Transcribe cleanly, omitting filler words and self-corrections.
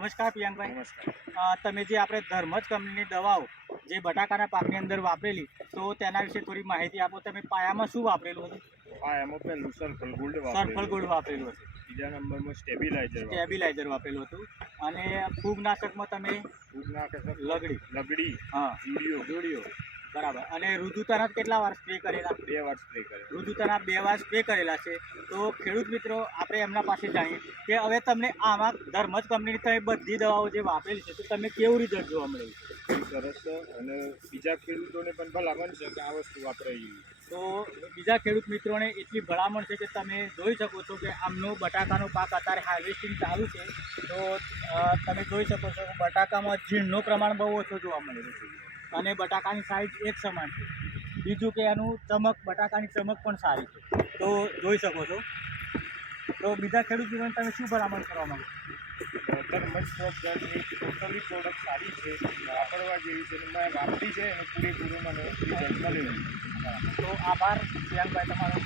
નમસ્કાર પિયાંકભાઈ, નમસ્કાર. તમે જે આપણે ધર્મજ કંપનીની દવાઓ જે બટાકાના પાકની અંદર વાપરેલી, તો તેના વિશે થોડી માહિતી આપો. તમે પાયામાં શું વાપરેલું હતું? એમાં પહેલું સલ્ફર ગોલ્ડ સલ્ફર ગોલ્ડ વાપરેલું હતું. બીજા નંબરમાં સ્ટેબિલાઇઝર વાપરેલું હતું. અને ફૂગનાશકમાં તમે લગડી, હા, જોડિયો, બરાબર. અને ઋતુતાના કેટલા વાર સ્પ્રે કરેલા? 2 વાર સ્પ્રે કરેલા. ઋતુતાના 2 વાર સ્પ્રે કરેલા છે. તો ખેડૂત મિત્રો, આપણે એમના પાસે જાણીએ કે હવે તમને આમાં ધર્મજ કંપનીની તમે બધી દવાઓ જે વાપરેલી છે, તો તમે કેવું રિઝલ્ટ જોવા મળે છે? સરસ. અને બીજા ખેડૂતોને પણ ભલામણ છે કે આ વસ્તુ વાપરાય. તો બીજા ખેડૂત મિત્રોને એટલી ભલામણ છે કે તમે જોઈ શકો છો કે આમનો બટાકાનો પાક અત્યારે હાર્વેસ્ટિંગ ચાલુ છે. તો તમે જોઈ શકો છો કે બટાકામાં ઝીણનું પ્રમાણ બહુ ઓછું જોવા મળેલું છે અને બટાકાની સાઇઝ એક સમાન છે. બીજું કે એનું બટાકાની ચમક પણ સારી છે, તો જોઈ શકો છો. તો બીજા ખેડૂત મિત્રોને તમે શું ભલામણ કરવા માંગો? ધર્મજ પ્રોડક્ટની ટોટલી પ્રોડક્ટ સારી છે, વાપરવા જેવી છે. મેં વાપરી છે અને પૂરેપૂરું મને રિઝલ્ટ મળેલું. તો આભાર પિયાંકભાઈ તમારો.